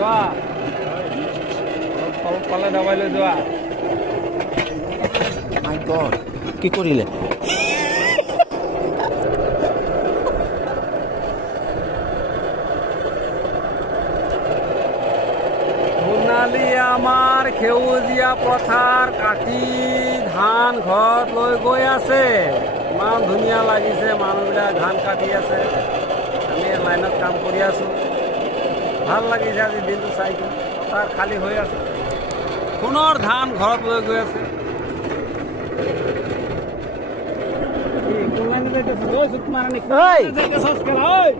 যোৱা অলপ পালে দবাই লৈ যোৱা মাই গড কি কৰিলে সোণালী আমাৰ সেউজীয়া পথাৰ কাটি ধান ঘৰত লৈ গৈ আছে ইমান ধুনীয়া লাগিছে মানুহবিলাক ধান কাটি আছে আমি লাইনত কাম কৰি আছোঁ ভাল লাগিছে আজি দিনটো চাই পথাৰ খালী হৈ আছে সোণৰ ধান ঘৰত লৈ গৈ আছে কোনোবাই